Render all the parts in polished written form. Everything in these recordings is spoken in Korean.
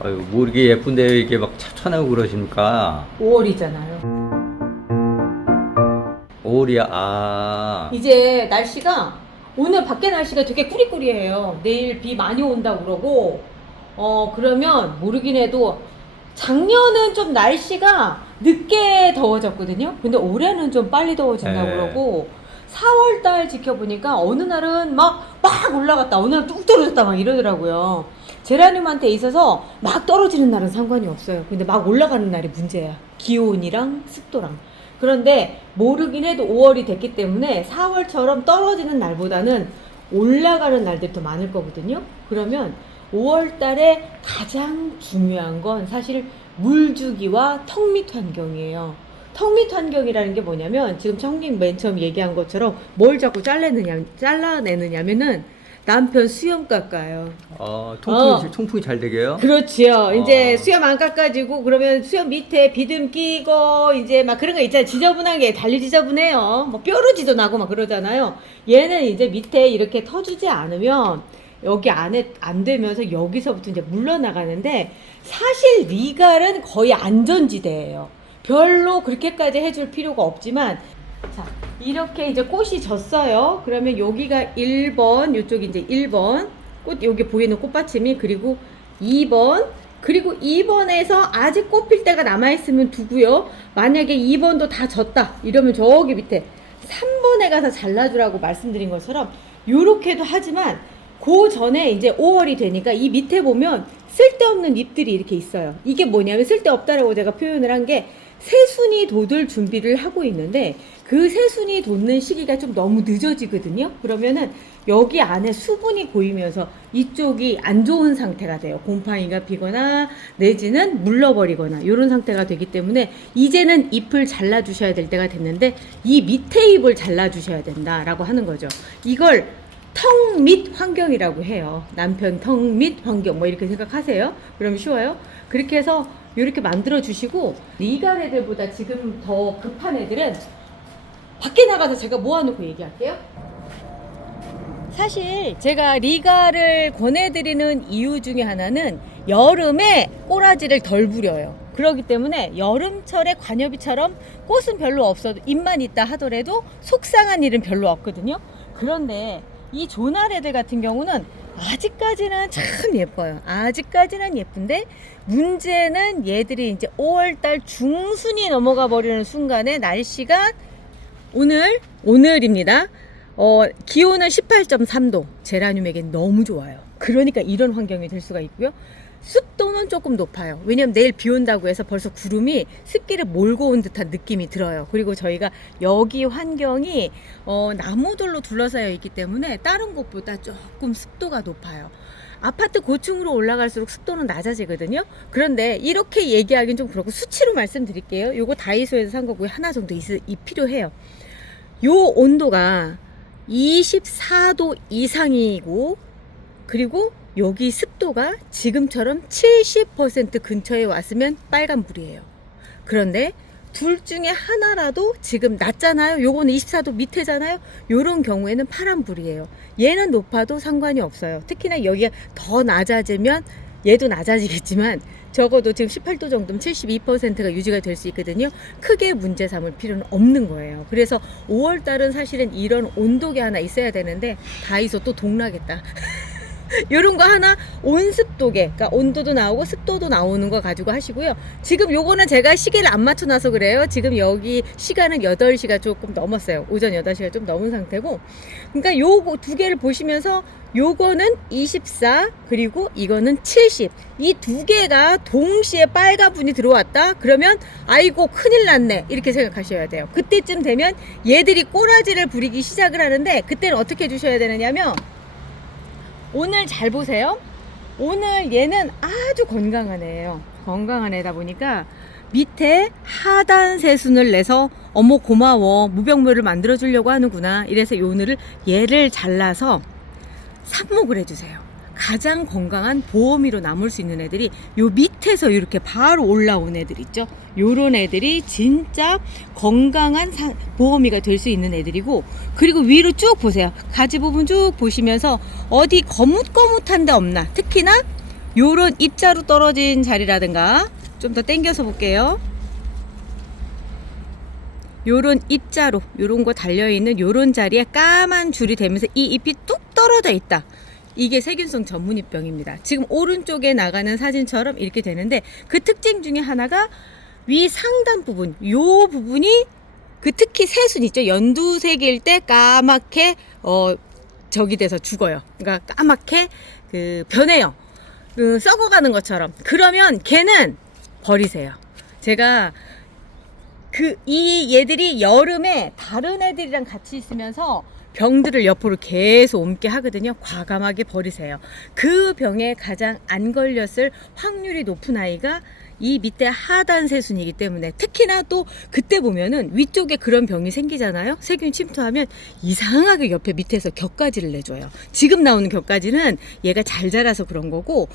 아유, 뭐 이렇게 예쁜데 이렇게 막 차천하고 그러십니까? 5월이잖아요. 5월이야, 아. 이제 날씨가 오늘 밖에 날씨가 되게 꾸리꾸리해요. 내일 비 많이 온다고 그러고 그러면 모르긴 해도 작년은 좀 날씨가 늦게 더워졌거든요. 근데 올해는 좀 빨리 더워진다고 네. 그러고 4월 달 지켜보니까 어느 날은 막 올라갔다 어느 날 뚝 떨어졌다 막 이러더라고요. 제라늄한테 있어서 막 떨어지는 날은 상관이 없어요. 근데 막 올라가는 날이 문제야. 기온이랑 습도랑. 그런데 모르긴 해도 5월이 됐기 때문에 4월처럼 떨어지는 날보다는 올라가는 날들이 더 많을 거거든요. 그러면 5월 달에 가장 중요한 건 사실 물주기와 턱밑 환경이에요. 턱밑 환경이라는 게 뭐냐면 지금 청님 맨 처음 얘기한 것처럼 뭘 자꾸 잘라내느냐면은 남편 수염 깎아요. 통풍이 잘 되게요? 그렇지요. 이제 수염 안 깎아지고 그러면 수염 밑에 비듬 끼고 이제 막 그런 거 있잖아요. 지저분한 게 달리 지저분해요. 뭐 뾰루지도 나고 막 그러잖아요. 얘는 이제 밑에 이렇게 터주지 않으면 여기 안에 안 되면서 여기서부터 이제 물러나가는데 사실 리갈은 거의 안전지대예요. 별로 그렇게까지 해줄 필요가 없지만 자, 이렇게 이제 꽃이 졌어요. 그러면 여기가 1번, 이쪽이 이제 1번. 꽃, 여기 보이는 꽃받침이, 그리고 2번. 그리고 2번에서 아직 꽃필 때가 남아있으면 두고요. 만약에 2번도 다 졌다. 이러면 저기 밑에 3번에 가서 잘라주라고 말씀드린 것처럼, 요렇게도 하지만, 그 전에 이제 5월이 되니까 이 밑에 보면 쓸데없는 잎들이 이렇게 있어요. 이게 뭐냐면 쓸데없다라고 제가 표현을 한 게 새순이 돋을 준비를 하고 있는데 그 새순이 돋는 시기가 좀 너무 늦어지거든요. 그러면은 여기 안에 수분이 고이면서 이쪽이 안 좋은 상태가 돼요. 곰팡이가 피거나 내지는 물러버리거나 이런 상태가 되기 때문에 이제는 잎을 잘라주셔야 될 때가 됐는데 이 밑에 잎을 잘라주셔야 된다라고 하는 거죠. 이걸 턱 밑 환경이라고 해요. 남편 턱 밑 환경 뭐 이렇게 생각하세요. 그럼 쉬워요. 그렇게 해서 이렇게 만들어 주시고 리갈 애들보다 지금 더 급한 애들은 밖에 나가서 제가 모아놓고 얘기할게요. 사실 제가 리갈을 권해드리는 이유 중에 하나는 여름에 꼬라지를 덜 부려요. 그렇기 때문에 여름철에 관여비처럼 꽃은 별로 없어도 잎만 있다 하더라도 속상한 일은 별로 없거든요. 그런데 이 조날 애들 같은 경우는 아직까지는 참 예뻐요. 아직까지는 예쁜데 문제는 얘들이 이제 5월달 중순이 넘어가 버리는 순간에 날씨가 오늘입니다. 기온은 18.3도. 제라늄에겐 너무 좋아요. 그러니까 이런 환경이 될 수가 있고요. 습도는 조금 높아요. 왜냐면 내일 비 온다고 해서 벌써 구름이 습기를 몰고 온 듯한 느낌이 들어요. 그리고 저희가 여기 환경이 나무들로 둘러싸여 있기 때문에 다른 곳보다 조금 습도가 높아요. 아파트 고층으로 올라갈수록 습도는 낮아지거든요. 그런데 이렇게 얘기하기는 좀 그렇고 수치로 말씀드릴게요. 요거 다이소에서 산 거고요. 하나 정도 필요해요. 요 온도가 24도 이상이고 그리고 여기 습도가 지금처럼 70% 근처에 왔으면 빨간불이에요. 그런데 둘 중에 하나라도 지금 낮잖아요. 요거는 24도 밑에잖아요. 요런 경우에는 파란불이에요. 얘는 높아도 상관이 없어요. 특히나 여기가 더 낮아지면 얘도 낮아지겠지만 적어도 지금 18도 정도면 72%가 유지가 될 수 있거든요. 크게 문제 삼을 필요는 없는 거예요. 그래서 5월달은 사실은 이런 온도계 하나 있어야 되는데 다이소 또 동나겠다. 요런 거 하나 온습도계, 그러니까 온도도 나오고 습도도 나오는 거 가지고 하시고요. 지금 요거는 제가 시계를 안 맞춰놔서 그래요. 지금 여기 시간은 8시가 조금 넘었어요. 오전 8시가 좀 넘은 상태고, 그러니까 요거 두 개를 보시면서 요거는 24 그리고 이거는 70, 이 두 개가 동시에 빨간분이 들어왔다 그러면 아이고 큰일 났네 이렇게 생각하셔야 돼요. 그때쯤 되면 얘들이 꼬라지를 부리기 시작을 하는데 그때는 어떻게 해주셔야 되느냐면, 오늘 잘 보세요. 오늘 얘는 아주 건강한 애예요. 건강한 애다 보니까 밑에 하단 새순을 내서 어머 고마워 무병물을 만들어 주려고 하는구나 이래서 오늘을 얘를 잘라서 삽목을 해주세요. 가장 건강한 보호미로 남을 수 있는 애들이 요 밑에서 이렇게 바로 올라온 애들 있죠. 요런 애들이 진짜 건강한 보호미가 될 수 있는 애들이고, 그리고 위로 쭉 보세요. 가지 부분 쭉 보시면서 어디 거뭇거뭇한 데 없나, 특히나 요런 입자로 떨어진 자리라든가 좀 더 당겨서 볼게요. 요런 입자로 요런 거 달려있는 요런 자리에 까만 줄이 되면서 이 잎이 뚝 떨어져 있다. 이게 세균성 전문잎병입니다. 지금 오른쪽에 나가는 사진처럼 이렇게 되는데 그 특징 중에 하나가 위 상단 부분, 요 부분이 그 특히 새순 있죠. 연두색일 때 까맣게 저기 돼서 죽어요. 그러니까 까맣게 그 변해요. 그 썩어가는 것처럼. 그러면 걔는 버리세요. 제가 이 얘들이 여름에 다른 애들이랑 같이 있으면서 병들을 옆으로 계속 옮게 하거든요. 과감하게 버리세요. 그 병에 가장 안 걸렸을 확률이 높은 아이가 이 밑에 하단 새순이기 때문에, 특히나 또 그때 보면은 위쪽에 그런 병이 생기잖아요. 세균 침투하면 이상하게 옆에 밑에서 격가지를 내줘요. 지금 나오는 격가지는 얘가 잘 자라서 그런 거고,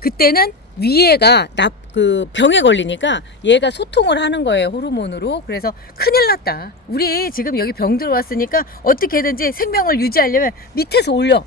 그때는 위에가 그 병에 걸리니까 얘가 소통을 하는 거예요, 호르몬으로. 그래서 큰일 났다. 우리 지금 여기 병 들어왔으니까 어떻게든지 생명을 유지하려면 밑에서 올려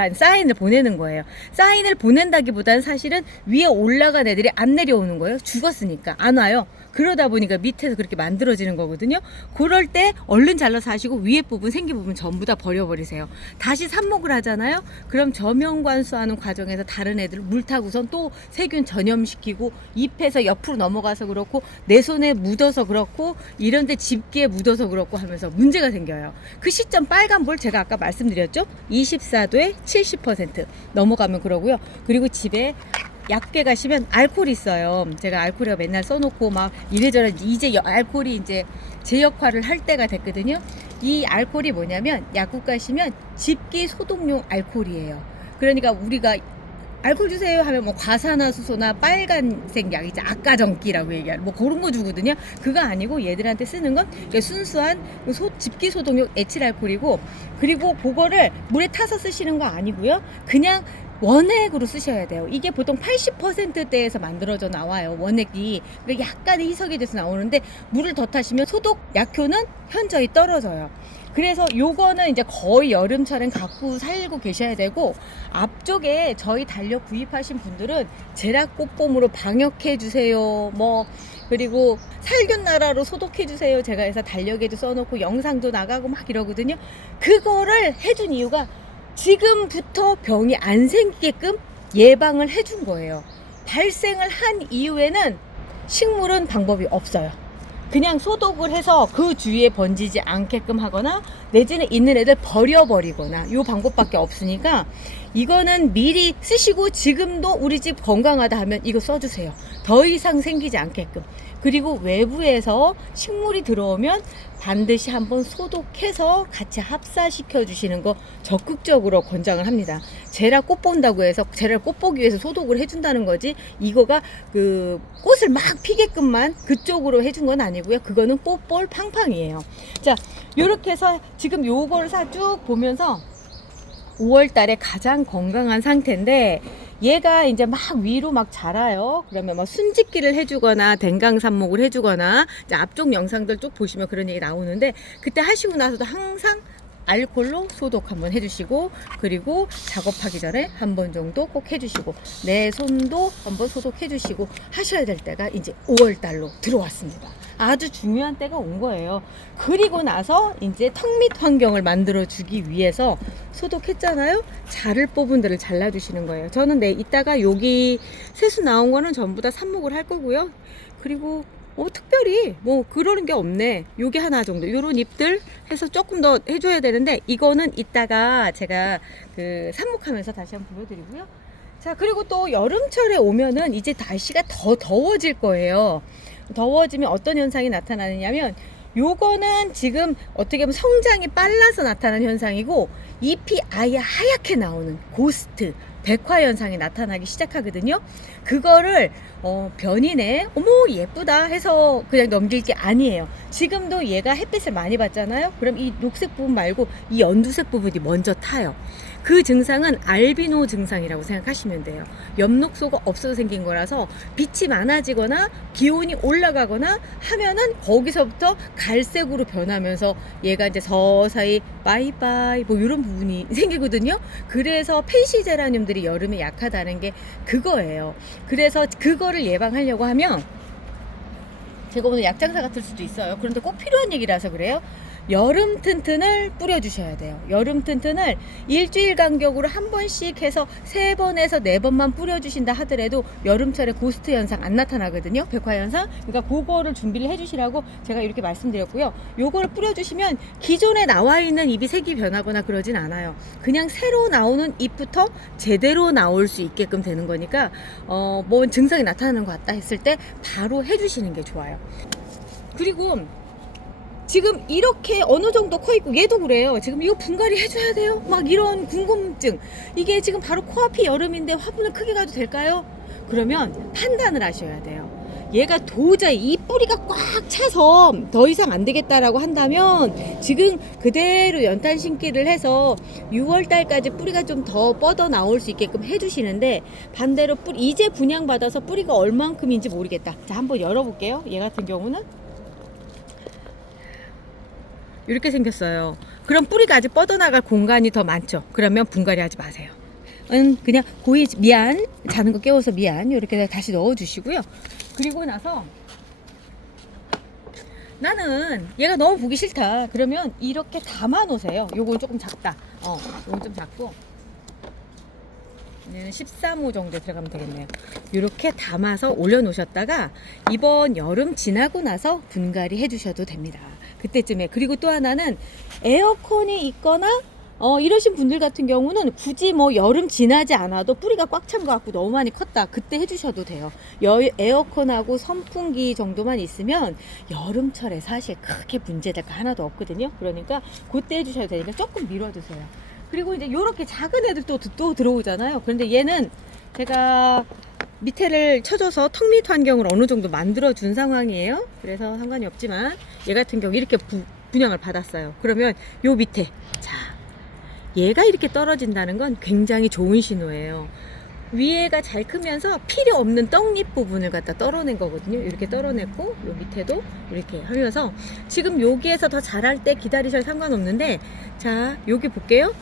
한 사인을 보내는 거예요. 사인을 보낸다기보다는 사실은 위에 올라간 애들이 안 내려오는 거예요. 죽었으니까 안 와요. 그러다 보니까 밑에서 그렇게 만들어지는 거거든요. 그럴 때 얼른 잘라서 하시고 위에 부분, 생기 부분 전부 다 버려버리세요. 다시 삽목을 하잖아요. 그럼 저명관수하는 과정에서 다른 애들을 물 타고선 또 세균 전염시키고, 잎에서 옆으로 넘어가서 그렇고, 내 손에 묻어서 그렇고, 이런데 집기에 묻어서 그렇고 하면서 문제가 생겨요. 그 시점 빨간 볼 제가 아까 말씀드렸죠. 24도에 70% 넘어가면 그러고요. 그리고 집에 약게 가시면 알코올이 있어요. 제가 알코올을 맨날 써놓고 막 이래저래, 이제 알코올이 이제 제 역할을 할 때가 됐거든요. 이 알코올이 뭐냐면 약국 가시면 집기 소독용 알코올이에요. 그러니까 우리가 알코올 주세요 하면 뭐 과산화수소나 빨간색 약, 이제 악가정기라고 얘기하는 뭐 그런 거 주거든요. 그거 아니고 얘들한테 쓰는 건 순수한 집기 소독용 에틸 알코올이고, 그리고 그거를 물에 타서 쓰시는 거 아니고요. 그냥 원액으로 쓰셔야 돼요. 이게 보통 80%대에서 만들어져 나와요, 원액이. 약간의 희석이 돼서 나오는데 물을 더 타시면 소독 약효는 현저히 떨어져요. 그래서 요거는 이제 거의 여름철엔 갖고 살고 계셔야 되고, 앞쪽에 저희 달력 구입하신 분들은 제락꽃봄으로 방역해 주세요, 뭐 그리고 살균 나라로 소독해 주세요, 제가 해서 달력에도 써놓고 영상도 나가고 막 이러거든요. 그거를 해준 이유가 지금부터 병이 안 생기게끔 예방을 해준 거예요. 발생을 한 이후에는 식물은 방법이 없어요. 그냥 소독을 해서 그 주위에 번지지 않게끔 하거나, 내지는 있는 애들 버려버리거나, 요 방법밖에 없으니까 이거는 미리 쓰시고, 지금도 우리 집 건강하다 하면 이거 써주세요. 더 이상 생기지 않게끔. 그리고 외부에서 식물이 들어오면 반드시 한번 소독해서 같이 합사시켜 주시는 거 적극적으로 권장을 합니다. 제라 꽃 본다고 해서 제라 꽃 보기 위해서 소독을 해준다는 거지, 이거가 그 꽃을 막 피게끔만 그쪽으로 해준 건 아니고요. 그거는 꽃볼 팡팡이에요. 자, 요렇게 해서 지금 요걸 쭉 보면서 5월 달에 가장 건강한 상태인데, 얘가 이제 막 위로 막 자라요. 그러면 뭐 순짓기를 해주거나 댕강삽목을 해주거나, 이제 앞쪽 영상들 쭉 보시면 그런 얘기 나오는데, 그때 하시고 나서도 항상 알코올로 소독 한번 해주시고, 그리고 작업하기 전에 한 번 정도 꼭 해주시고, 내 손도 한번 소독해주시고 하셔야 될 때가 이제 5월 달로 들어왔습니다. 아주 중요한 때가 온 거예요. 그리고 나서 이제 턱밑 환경을 만들어 주기 위해서 소독했잖아요. 자를 부분들을 잘라주시는 거예요. 저는 이따가 여기 새수 나온 거는 전부 다 삽목을 할 거고요. 그리고 특별히 뭐 그러는 게 없네. 요게 하나 정도, 요런 잎들 해서 조금 더 해줘야 되는데, 이거는 이따가 제가 그 삽목하면서 다시 한번 보여드리고요. 자, 그리고 또 여름철에 오면은 이제 날씨가 더 더워질 거예요. 더워지면 어떤 현상이 나타나느냐면, 요거는 지금 어떻게 보면 성장이 빨라서 나타나는 현상이고, 잎이 아예 하얗게 나오는 고스트, 백화 현상이 나타나기 시작하거든요. 그거를 변이네, 어머 예쁘다 해서 그냥 넘길 게 아니에요. 지금도 얘가 햇빛을 많이 받잖아요. 그럼 이 녹색 부분 말고 이 연두색 부분이 먼저 타요. 그 증상은 알비노 증상이라고 생각하시면 돼요. 엽록소가 없어서 생긴 거라서 빛이 많아지거나 기온이 올라가거나 하면은 거기서부터 갈색으로 변하면서 얘가 이제 서서히 바이바이 뭐 이런 부분이 생기거든요. 그래서 펜시 제라늄들이 여름에 약하다는 게 그거예요. 그래서 그거를 예방하려고 하면, 제가 오늘 약장사 같을 수도 있어요. 그런데 꼭 필요한 얘기라서 그래요. 여름 튼튼을 뿌려주셔야 돼요. 여름 튼튼을 일주일 간격으로 한 번씩 해서 3번에서 4번만 뿌려주신다 하더라도 여름철에 고스트 현상 안 나타나거든요. 백화 현상. 그러니까 그거를 준비를 해주시라고 제가 이렇게 말씀드렸고요. 요거를 뿌려주시면 기존에 나와 있는 잎이 색이 변하거나 그러진 않아요. 그냥 새로 나오는 잎부터 제대로 나올 수 있게끔 되는 거니까 뭐 증상이 나타나는 것 같다 했을 때 바로 해주시는 게 좋아요. 그리고 지금 이렇게 어느 정도 커 있고 얘도 그래요. 지금 이거 분갈이 해줘야 돼요. 막 이런 궁금증. 이게 지금 바로 코앞이 여름인데 화분을 크게 가도 될까요? 그러면 판단을 하셔야 돼요. 얘가 도저히 이 뿌리가 꽉 차서 더 이상 안 되겠다라고 한다면 지금 그대로 연탄 심기를 해서 6월달까지 뿌리가 좀 더 뻗어 나올 수 있게끔 해주시는데, 반대로 뿌리 이제 분양받아서 뿌리가 얼만큼인지 모르겠다. 자, 한번 열어볼게요. 얘 같은 경우는 이렇게 생겼어요. 그럼 뿌리가 아직 뻗어나갈 공간이 더 많죠. 그러면 분갈이 하지 마세요. 그냥 고이 미안, 자는 거 깨워서 미안, 이렇게 다시 넣어주시고요. 그리고 나서 나는 얘가 너무 보기 싫다 그러면 이렇게 담아 놓으세요. 요건 조금 작다. 요건 좀 작고, 얘는 13호 정도 들어가면 되겠네요. 이렇게 담아서 올려놓으셨다가 이번 여름 지나고 나서 분갈이 해주셔도 됩니다. 그때쯤에. 그리고 또 하나는 에어컨이 있거나 이러신 분들 같은 경우는 굳이 뭐 여름 지나지 않아도 뿌리가 꽉 찬 것 같고 너무 많이 컸다, 그때 해주셔도 돼요. 에어컨하고 선풍기 정도만 있으면 여름철에 사실 크게 문제될 거 하나도 없거든요. 그러니까 그때 해주셔도 되니까 조금 밀어두세요. 그리고 이제 요렇게 작은 애들도 또 들어오잖아요. 그런데 얘는 제가 밑에를 쳐줘서 턱 밑 환경을 어느 정도 만들어 준 상황이에요. 그래서 상관이 없지만 얘 같은 경우 이렇게 분양을 받았어요. 그러면 요 밑에, 자, 얘가 이렇게 떨어진다는 건 굉장히 좋은 신호예요. 위에가 잘 크면서 필요 없는 떡잎 부분을 갖다 떨어낸 거거든요. 이렇게 떨어냈고 요 밑에도 이렇게 하면서 지금 여기에서 더 자랄 때 기다리셔도 상관없는데, 자, 여기 볼게요.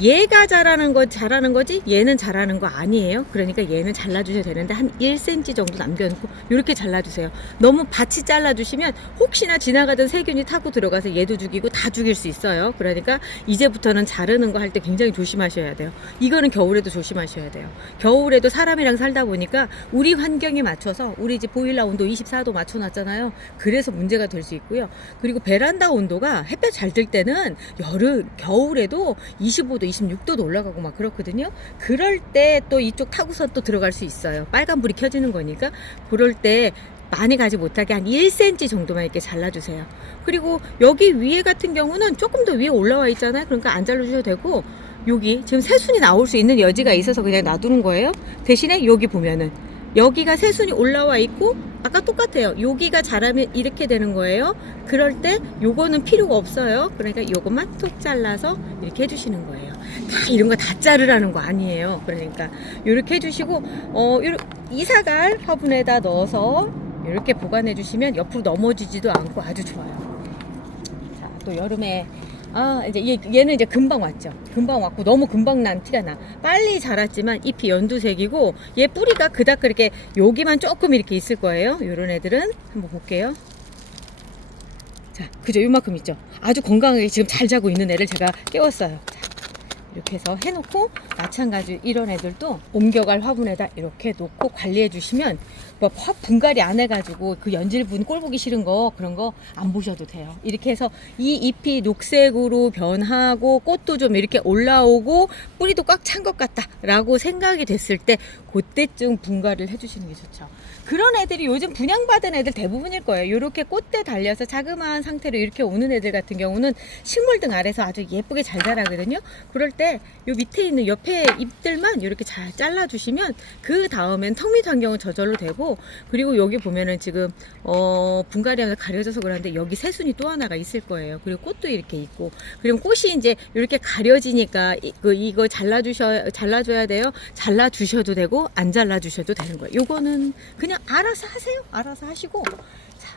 얘가 잘하는 거지 얘는 잘하는 거 아니에요. 그러니까 얘는 잘라주셔야 되는데 한 1cm 정도 남겨놓고 이렇게 잘라주세요. 너무 밭이 잘라주시면 혹시나 지나가던 세균이 타고 들어가서 얘도 죽이고 다 죽일 수 있어요. 그러니까 이제부터는 자르는 거 할 때 굉장히 조심하셔야 돼요. 이거는 겨울에도 조심하셔야 돼요. 겨울에도 사람이랑 살다 보니까 우리 환경에 맞춰서 우리 집 보일러 온도 24도 맞춰놨잖아요. 그래서 문제가 될 수 있고요. 그리고 베란다 온도가 햇볕 잘 들 때는 겨울에도 25도 26도도 올라가고 막 그렇거든요. 그럴 때 또 이쪽 타구선 또 들어갈 수 있어요. 빨간불이 켜지는 거니까. 그럴 때 많이 가지 못하게 한 1cm 정도만 이렇게 잘라주세요. 그리고 여기 위에 같은 경우는 조금 더 위에 올라와 있잖아요. 그러니까 안 잘라주셔도 되고, 여기 지금 새순이 나올 수 있는 여지가 있어서 그냥 놔두는 거예요. 대신에 여기 보면은 여기가 새순이 올라와 있고 아까 똑같아요. 여기가 자라면 이렇게 되는 거예요. 그럴 때 요거는 필요가 없어요. 그러니까 요것만 톡 잘라서 이렇게 해주시는 거예요. 다 이런 거 다 자르라는 거 아니에요. 그러니까 이렇게 해주시고 이사갈 화분에다 넣어서 이렇게 보관해 주시면 옆으로 넘어지지도 않고 아주 좋아요. 자, 또 여름에 이제 얘는 이제 금방 왔죠. 금방 왔고 너무 금방 난 티가 나. 빨리 자랐지만 잎이 연두색이고 얘 뿌리가 그닥 그렇게 여기만 조금 이렇게 있을 거예요. 요런 애들은 한번 볼게요. 자, 그죠? 요만큼 있죠. 아주 건강하게 지금 잘 자고 있는 애를 제가 깨웠어요. 자, 이렇게 해서 해놓고 마찬가지 이런 애들도 옮겨갈 화분에다 이렇게 놓고 관리해 주시면 뭐 분갈이 안 해가지고 그 연질분 꼴 보기 싫은 거 그런 거 안 보셔도 돼요. 이렇게 해서 이 잎이 녹색으로 변하고 꽃도 좀 이렇게 올라오고 뿌리도 꽉 찬 것 같다 라고 생각이 됐을 때 그때쯤 분갈이를 해주시는 게 좋죠. 그런 애들이 요즘 분양받은 애들 대부분일 거예요. 이렇게 꽃대 달려서 자그마한 상태로 이렇게 오는 애들 같은 경우는 식물등 아래서 아주 예쁘게 잘 자라거든요. 그럴 때 요 밑에 있는 옆에 잎들만 이렇게 잘 잘라주시면 그 다음엔 턱밑 환경은 저절로 되고, 그리고 여기 보면은 지금 분갈이하면서 가려져서 그러는데 여기 새순이 또 하나가 있을 거예요. 그리고 꽃도 이렇게 있고, 그리고 꽃이 이제 이렇게 가려지니까 이거 잘라줘야 돼요. 잘라주셔도 되고 안 잘라주셔도 되는 거예요. 요거는 그냥 알아서 하세요. 알아서 하시고. 자,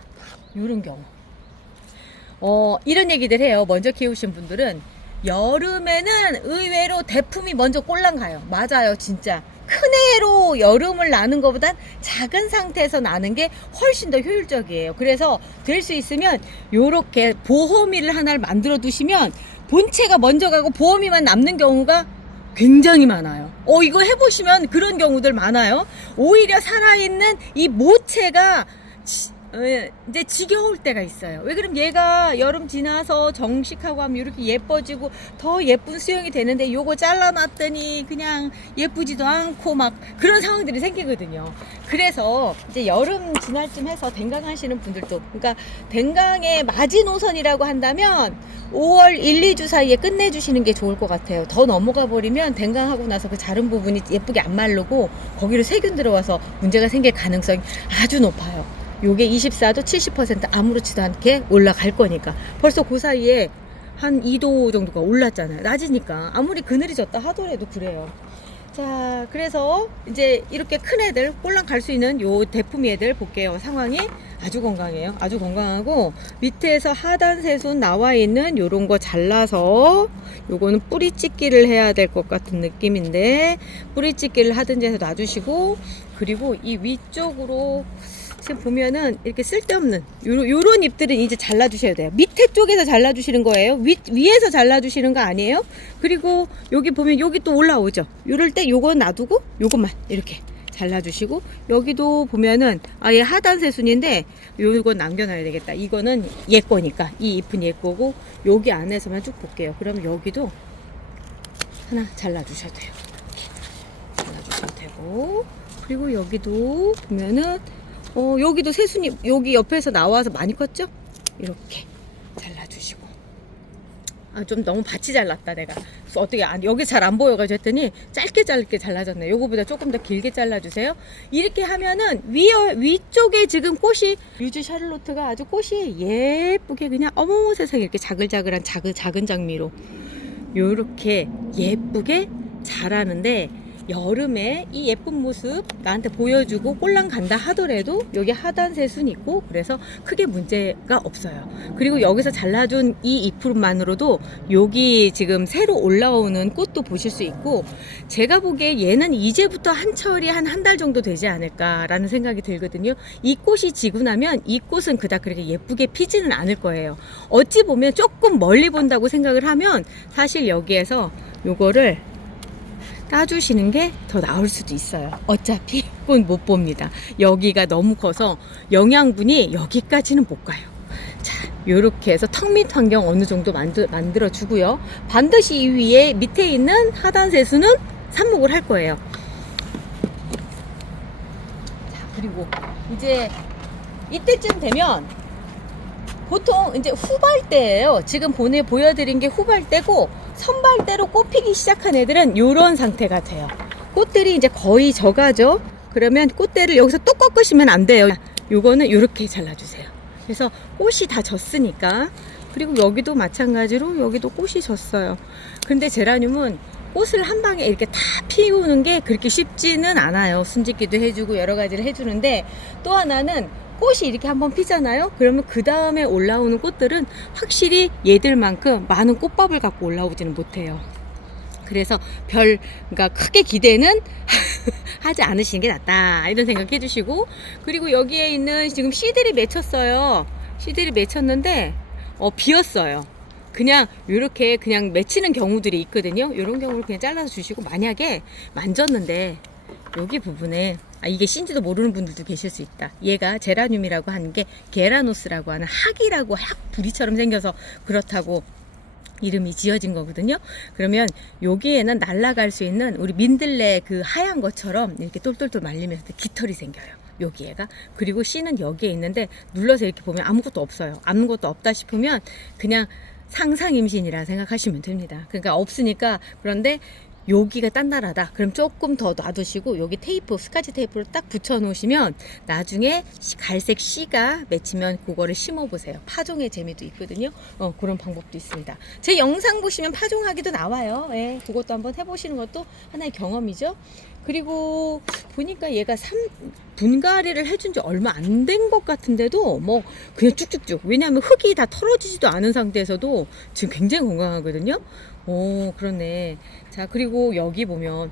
요런 경우 이런 얘기들 해요. 먼저 키우신 분들은 여름에는 의외로 대품이 먼저 꼴랑 가요. 맞아요, 진짜. 큰 애로 여름을 나는 것보단 작은 상태에서 나는 게 훨씬 더 효율적이에요. 그래서 될 수 있으면 요렇게 보호미를 하나를 만들어 두시면 본체가 먼저 가고 보호미만 남는 경우가 굉장히 많아요. 이거 해보시면 그런 경우들 많아요. 오히려 살아있는 이 모체가 이제 지겨울 때가 있어요. 왜 그럼 얘가 여름 지나서 정식하고 하면 이렇게 예뻐지고 더 예쁜 수영이 되는데 요거 잘라놨더니 그냥 예쁘지도 않고 막 그런 상황들이 생기거든요. 그래서 이제 여름 지날 쯤 해서 댕강 하시는 분들도, 그러니까 댕강의 마지노선이라고 한다면 5월 1, 2주 사이에 끝내주시는 게 좋을 것 같아요. 더 넘어가 버리면 댕강하고 나서 그 자른 부분이 예쁘게 안 마르고 거기로 세균 들어와서 문제가 생길 가능성이 아주 높아요. 요게 24도 70% 아무렇지도 않게 올라갈 거니까. 벌써 그 사이에 한 2도 정도가 올랐잖아요. 낮이니까 아무리 그늘이 졌다 하더라도 그래요. 자, 그래서 이제 이렇게 큰 애들 꼴랑 갈 수 있는 요 대품이 애들 볼게요. 상황이 아주 건강해요. 아주 건강하고, 밑에서 하단 새순 나와 있는 요런 거 잘라서 요거는 뿌리 찢기를 해야 될 것 같은 느낌인데 뿌리 찢기를 하든지 해서 놔주시고, 그리고 이 위쪽으로 지금 보면은 이렇게 쓸데없는 요런 잎들은 이제 잘라주셔야 돼요. 밑에 쪽에서 잘라주시는 거예요. 위에서 잘라주시는 거 아니에요. 그리고 여기 보면 여기 또 올라오죠. 요럴 때 요거 놔두고 요것만 이렇게 잘라주시고, 여기도 보면은 아예 하단 새순인데 요거 남겨놔야 되겠다. 이거는 얘 거니까, 이 잎은 얘 거고, 여기 안에서만 쭉 볼게요. 그럼 여기도 하나 잘라주셔도 돼요. 이렇게 잘라주셔도 되고, 그리고 여기도 보면은 여기도 새순이 여기 옆에서 나와서 많이 컸죠? 이렇게 잘라주시고. 좀 너무 밭이 잘랐다 내가. 어떻게 여기 잘 안 보여가지고 했더니 짧게 잘라졌네. 요거보다 조금 더 길게 잘라주세요. 이렇게 하면은 위쪽에 지금 꽃이, 유주 샤를로트가 아주 꽃이 예쁘게 그냥 어머 세상에 이렇게 자글자글한 작은 장미로 요렇게 예쁘게 자라는데, 여름에 이 예쁜 모습 나한테 보여주고 꼴랑 간다 하더라도 여기 하단 새순 있고, 그래서 크게 문제가 없어요. 그리고 여기서 잘라준 이 잎만으로도 여기 지금 새로 올라오는 꽃도 보실 수 있고, 제가 보기에 얘는 이제부터 한철이 한 달 정도 되지 않을까라는 생각이 들거든요. 이 꽃이 지고 나면 이 꽃은 그닥 그렇게 예쁘게 피지는 않을 거예요. 어찌 보면 조금 멀리 본다고 생각을 하면 사실 여기에서 요거를 따주시는 게 더 나을 수도 있어요. 어차피 꽃 못 봅니다. 여기가 너무 커서 영양분이 여기까지는 못 가요. 자, 요렇게 해서 턱밑 환경 어느 정도 만들어 주고요. 반드시 이 위에 밑에 있는 하단 새순은 삽목을 할 거예요. 자, 그리고 이제 이때쯤 되면 보통 이제 후발대예요. 지금 보여드린 게 후발대고, 선발대로 꽃 피기 시작한 애들은 이런 상태가 돼요. 꽃들이 이제 거의 져가죠. 그러면 꽃대를 여기서 또 꺾으시면 안 돼요. 요거는 이렇게 잘라주세요. 그래서 꽃이 다 졌으니까. 그리고 여기도 마찬가지로 여기도 꽃이 졌어요. 근데 제라늄은 꽃을 한 방에 이렇게 다 피우는 게 그렇게 쉽지는 않아요. 숨짓기도 해주고 여러 가지를 해주는데, 또 하나는 꽃이 이렇게 한번 피잖아요. 그러면 그 다음에 올라오는 꽃들은 확실히 얘들만큼 많은 꽃밥을 갖고 올라오지는 못해요. 그래서 그러니까 크게 기대는 하지 않으시는 게 낫다, 이런 생각 해주시고, 그리고 여기에 있는 지금 씨들이 맺혔어요. 씨들이 맺혔는데 비었어요. 그냥 이렇게 그냥 맺히는 경우들이 있거든요. 이런 경우를 그냥 잘라서 주시고, 만약에 만졌는데 여기 부분에 이게 씨인지도 모르는 분들도 계실 수 있다. 얘가 제라늄이라고 하는 게 게라노스라고 하는 학이라고 학부리처럼 생겨서 그렇다고 이름이 지어진 거거든요. 그러면 여기에는 날아갈 수 있는 우리 민들레 그 하얀 것처럼 이렇게 똘똘똘 말리면서 깃털이 생겨요. 여기에가. 그리고 씨는 여기에 있는데 눌러서 이렇게 보면 아무것도 없어요. 아무것도 없다 싶으면 그냥 상상 임신이라 생각하시면 됩니다. 그러니까 없으니까. 그런데 여기가 단단하다. 그럼 조금 더 놔두시고 여기 테이프, 스카치 테이프를 딱 붙여 놓으시면 나중에 갈색 씨가 맺히면 그거를 심어 보세요. 파종의 재미도 있거든요. 그런 방법도 있습니다. 제 영상 보시면 파종하기도 나와요. 예, 그것도 한번 해보시는 것도 하나의 경험이죠. 그리고 보니까 얘가 분갈이를 해준 지 얼마 안 된 것 같은데도 뭐 그냥 쭉쭉쭉, 왜냐하면 흙이 다 털어지지도 않은 상태에서도 지금 굉장히 건강하거든요. 오, 그렇네. 자, 그리고 여기 보면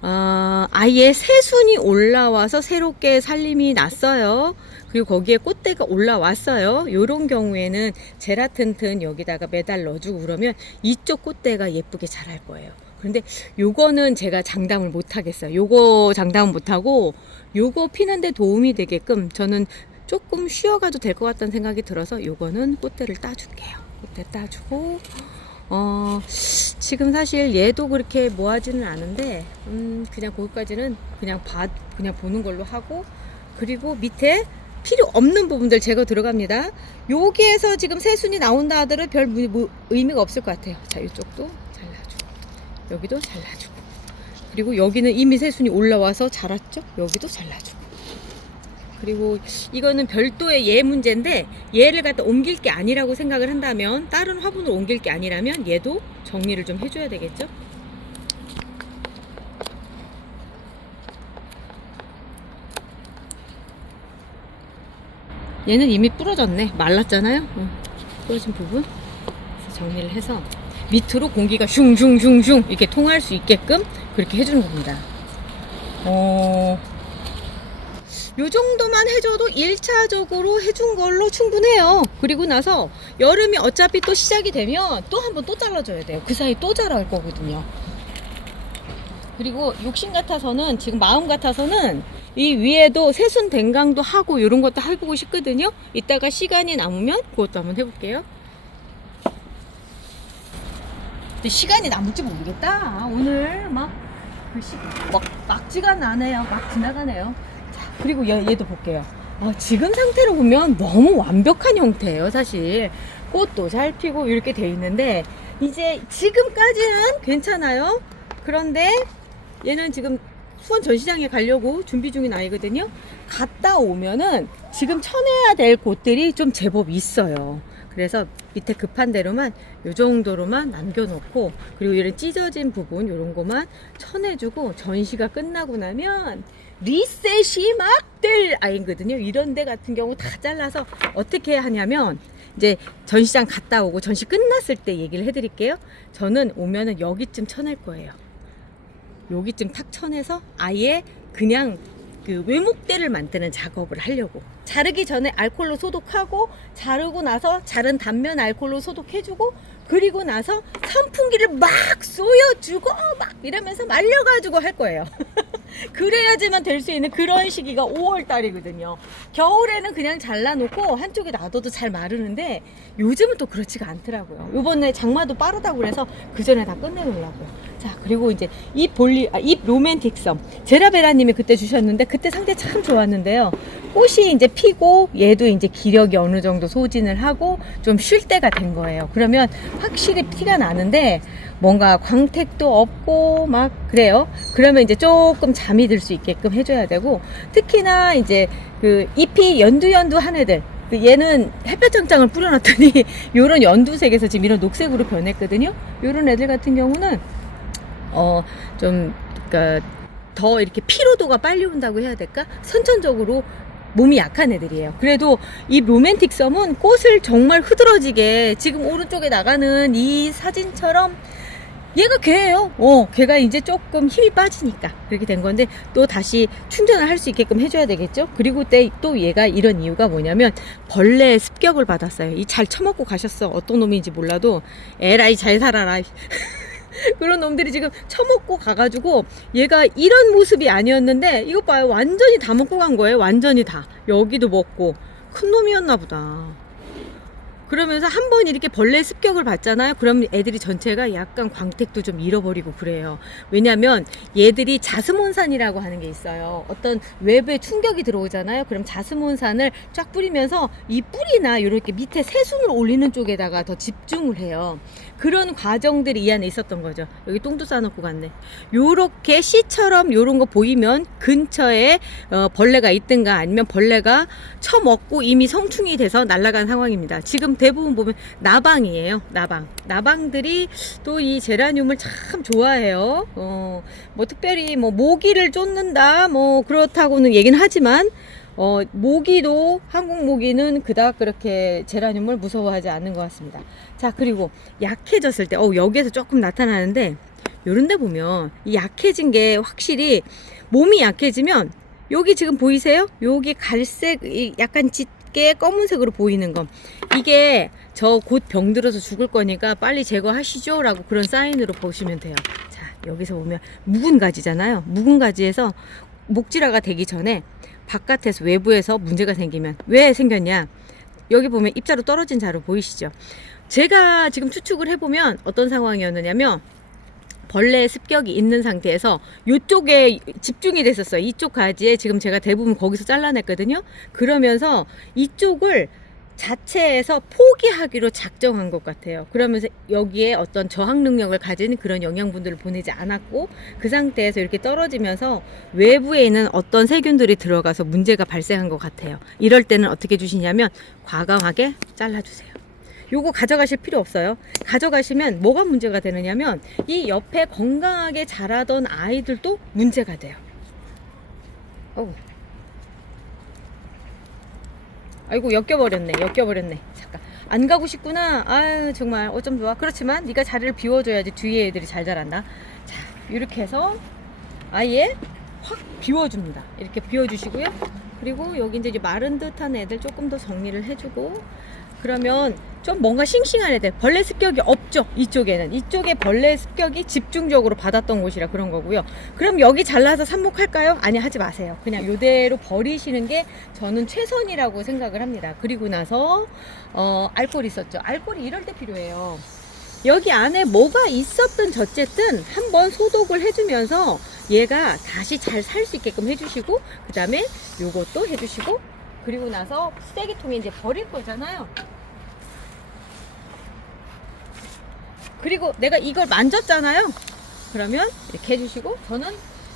아예 새순이 올라와서 새롭게 살림이 났어요. 그리고 거기에 꽃대가 올라왔어요. 요런 경우에는 제라튼튼 여기다가 매달 넣어주고 그러면 이쪽 꽃대가 예쁘게 자랄 거예요. 그런데 요거는 제가 장담을 못 하겠어요. 요거 장담은 못 하고, 요거 피는데 도움이 되게끔 저는 조금 쉬어가도 될 것 같다는 생각이 들어서 요거는 꽃대를 따줄게요. 꽃대 따주고, 지금 사실 얘도 그렇게 모아지는 않은데, 그냥 거기까지는 그냥 보는 걸로 하고, 그리고 밑에 필요 없는 부분들 제거 들어갑니다. 여기에서 지금 새순이 나온다 하더라도 별 의미가 없을 것 같아요. 자, 이쪽도 잘라주고, 여기도 잘라주고, 그리고 여기는 이미 새순이 올라와서 자랐죠? 여기도 잘라주고. 그리고 이거는 별도의 얘 문제인데, 얘를 갖다 옮길 게 아니라고 생각을 한다면, 다른 화분으로 옮길 게 아니라면 얘도 정리를 좀 해줘야 되겠죠? 얘는 이미 부러졌네. 말랐잖아요. 부러진 부분 정리를 해서 밑으로 공기가 슝슝슝슝 이렇게 통할 수 있게끔 그렇게 해주는 겁니다. 요 정도만 해줘도 1차적으로 해준 걸로 충분해요. 그리고 나서 여름이 어차피 또 시작이 되면 또 한번 또 잘라줘야 돼요. 그 사이 또 자랄 거거든요. 그리고 욕심 같아서는, 지금 마음 같아서는 이 위에도 새순 댕강도 하고 이런 것도 해보고 싶거든요. 이따가 시간이 남으면 그것도 한번 해볼게요. 근데 시간이 남을지 모르겠다. 오늘 막 막지가 나네요. 막 지나가네요. 자, 그리고 얘도 볼게요. 지금 상태로 보면 너무 완벽한 형태예요. 사실 꽃도 잘 피고 이렇게 돼 있는데, 이제 지금까지는 괜찮아요. 그런데 얘는 지금 수원 전시장에 가려고 준비 중인 아이거든요. 갔다 오면은 지금 쳐내야 될 곳들이 좀 제법 있어요. 그래서 밑에 급한 대로만 요 정도로만 남겨놓고, 그리고 이런 찢어진 부분 요런 거만 쳐내주고, 전시가 끝나고 나면 리셋이 막 될 아이거든요. 이런 데 같은 경우 다 잘라서 어떻게 하냐면, 이제 전시장 갔다 오고 전시 끝났을 때 얘기를 해드릴게요. 저는 오면은 여기쯤 쳐낼 거예요. 여기쯤 탁 쳐내서 아예 그냥 그 외목대를 만드는 작업을 하려고. 자르기 전에 알코올로 소독하고, 자르고 나서 자른 단면 알코올로 소독해주고, 그리고 나서 선풍기를 막 쏘여주고 막 이러면서 말려가지고 할 거예요. 그래야지만 될 수 있는 그런 시기가 5월 달이거든요. 겨울에는 그냥 잘라놓고 한쪽에 놔둬도 잘 마르는데, 요즘은 또 그렇지가 않더라고요. 요번에 장마도 빠르다고 그래서 그 전에 다 끝내놓으려고요. 자, 그리고 이제 잎 로맨틱섬 제라베라님이 그때 주셨는데, 그때 상태 참 좋았는데요. 꽃이 이제 피고 얘도 이제 기력이 어느 정도 소진을 하고 좀 쉴 때가 된 거예요. 그러면 확실히 피가 나는데 뭔가 광택도 없고 막 그래요. 그러면 이제 조금 잠이 들 수 있게끔 해줘야 되고, 특히나 이제 그 잎이 연두한 애들, 얘는 햇볕 장장을 뿌려놨더니 요런 연두색에서 지금 이런 녹색으로 변했거든요. 요런 애들 같은 경우는 그러니까 더 이렇게 피로도가 빨리 온다고 해야 될까? 선천적으로 몸이 약한 애들이에요. 그래도 이 로맨틱섬은 꽃을 정말 흐드러지게, 지금 오른쪽에 나가는 이 사진처럼 얘가 걔예요. 걔가 이제 조금 힘이 빠지니까 그렇게 된 건데, 또 다시 충전을 할 수 있게끔 해줘야 되겠죠. 그리고 또 얘가 이런 이유가 뭐냐면, 벌레의 습격을 받았어요. 이 잘 처먹고 가셨어. 어떤 놈인지 몰라도 에라이 잘 살아라. 그런 놈들이 지금 처먹고 가가지고 얘가 이런 모습이 아니었는데, 이것 봐요. 완전히 다 먹고 간 거예요. 완전히 다. 여기도 먹고. 큰 놈이었나 보다. 그러면서 한 번 이렇게 벌레 습격을 받잖아요. 그러면 애들이 전체가 약간 광택도 좀 잃어버리고 그래요. 왜냐면 얘들이 자스몬산이라고 하는 게 있어요. 어떤 외부에 충격이 들어오잖아요. 그럼 자스몬산을 쫙 뿌리면서 이 뿌리나 이렇게 밑에 새순을 올리는 쪽에다가 더 집중을 해요. 그런 과정들이 이 안에 있었던 거죠. 여기 똥도 싸놓고 갔네. 요렇게 씨처럼 요런 거 보이면 근처에 벌레가 있든가 아니면 벌레가 처먹고 이미 성충이 돼서 날아간 상황입니다. 지금 대부분 보면 나방이에요. 나방들이 또 이 제라늄을 참 좋아해요. 뭐 특별히 뭐 모기를 쫓는다 뭐 그렇다고는 얘기는 하지만 모기도, 한국 모기는 그닥 그렇게 제라늄을 무서워하지 않는 것 같습니다. 자, 그리고 약해졌을 때 여기에서 조금 나타나는데 요런 데 보면 이 약해진 게 확실히 몸이 약해지면 여기 지금 보이세요? 여기 갈색 약간 짙게 검은색으로 보이는 거, 이게 저 곧 병들어서 죽을 거니까 빨리 제거하시죠 라고 그런 사인으로 보시면 돼요. 자, 여기서 보면 묵은 가지잖아요. 묵은 가지에서 목질화가 되기 전에 바깥에서 외부에서 문제가 생기면 왜 생겼냐, 여기 보면 입자로 떨어진 자루 보이시죠? 제가 지금 추측을 해보면 어떤 상황이었느냐면 벌레 습격이 있는 상태에서 이쪽에 집중이 됐었어요. 이쪽 가지에 지금 제가 대부분 거기서 잘라냈거든요. 그러면서 이쪽을 자체에서 포기하기로 작정한 것 같아요. 그러면서 여기에 어떤 저항 능력을 가진 그런 영양분들을 보내지 않았고 그 상태에서 이렇게 떨어지면서 외부에 있는 어떤 세균들이 들어가서 문제가 발생한 것 같아요. 이럴 때는 어떻게 주시냐면 과감하게 잘라주세요. 요거 가져가실 필요 없어요. 가져가시면 뭐가 문제가 되느냐면 이 옆에 건강하게 자라던 아이들도 문제가 돼요. 아이고 엮여버렸네. 잠깐, 안 가고 싶구나. 아유 정말 어쩜 좋아. 그렇지만 네가 자리를 비워줘야지 뒤에 애들이 잘 자란다. 자, 이렇게 해서 아예 확 비워줍니다. 이렇게 비워주시고요. 그리고 여기 이제 마른 듯한 애들 조금 더 정리를 해주고, 그러면 좀 뭔가 싱싱한 애들, 벌레 습격이 없죠. 이쪽에 벌레 습격이 집중적으로 받았던 곳이라 그런 거고요. 그럼 여기 잘라서 삽목할까요? 아니, 하지 마세요. 그냥 이대로 버리시는 게 저는 최선이라고 생각을 합니다. 그리고 나서 알코올 있었죠. 알코올이 이럴 때 필요해요. 여기 안에 뭐가 있었든 어쨌든 한번 소독을 해주면서 얘가 다시 잘 살 수 있게끔 해주시고, 그 다음에 요것도 해주시고, 그리고 나서 쓰레기통에 이제 버릴 거잖아요. 그리고 내가 이걸 만졌잖아요. 그러면 이렇게 해주시고, 저는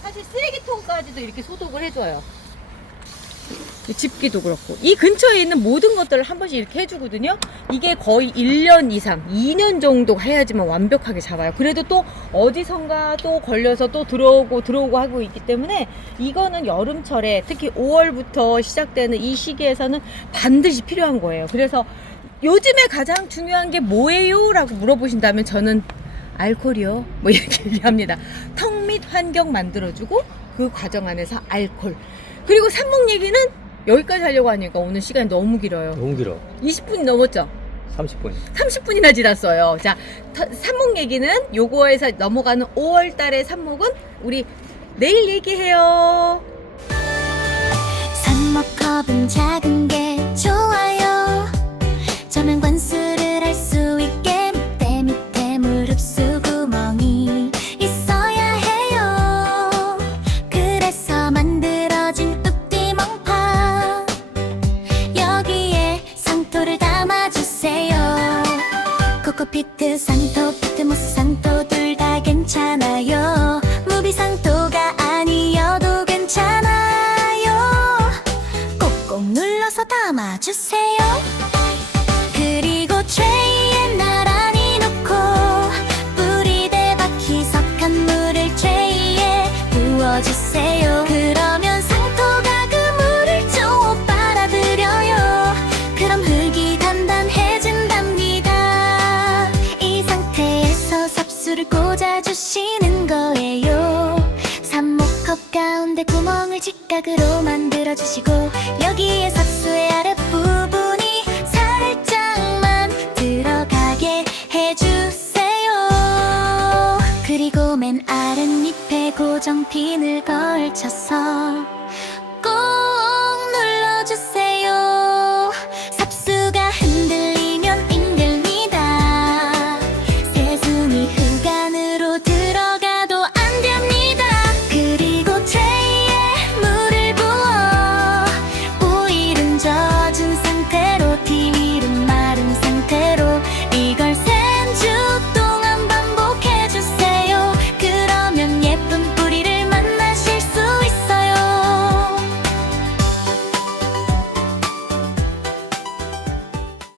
사실 쓰레기통까지도 이렇게 소독을 해줘요. 집기도 그렇고 이 근처에 있는 모든 것들을 한 번씩 이렇게 해주거든요. 이게 거의 1년 이상 2년 정도 해야지만 완벽하게 잡아요. 그래도 또 어디선가 또 걸려서 또 들어오고 하고 있기 때문에 이거는 여름철에 특히 5월부터 시작되는 이 시기에서는 반드시 필요한 거예요. 그래서 요즘에 가장 중요한 게 뭐예요? 라고 물어보신다면 저는 알코올이요 뭐 이렇게 얘기합니다. 턱 및 환경 만들어주고 그 과정 안에서 알코올. 그리고 삽목 얘기는 여기까지 하려고 하니까 오늘 시간이 너무 길어요. 너무 길어. 20분이 넘었죠? 30분. 30분이나 지났어요. 자, 삽목 얘기는 요거에서 넘어가는 5월 달의 삽목은 우리 내일 얘기해요. 삽목컵은 작은 게 좋아요. 저면 관수를 할 수 있게 밑에 무릎수 구멍이 있어야 해요. 그래서 만들어진 뚝띠멍파, 여기에 상토를 담아주세요. 코코피트 상토, 피트모스 상토 둘 다 괜찮아요. 무비상토가 아니어도 괜찮아요. 꼭꼭 눌러서 담아주세요. 그리고 트레이에 나란히 놓고 뿌리대 박히석한 물을 트레이에 부어주세요. 그러면 상토가 그 물을 좀 빨아들여요. 그럼 흙이 단단해진답니다. 이 상태에서 삽수를 꽂아주시는 거예요. 삽목컵 가운데 구멍을 직각으로 만들어주시고, 여기에 삽수의 아랫부분이 살짝만 들어가게 해주세요. 그리고 맨 아랫잎에 고정핀을 걸쳐서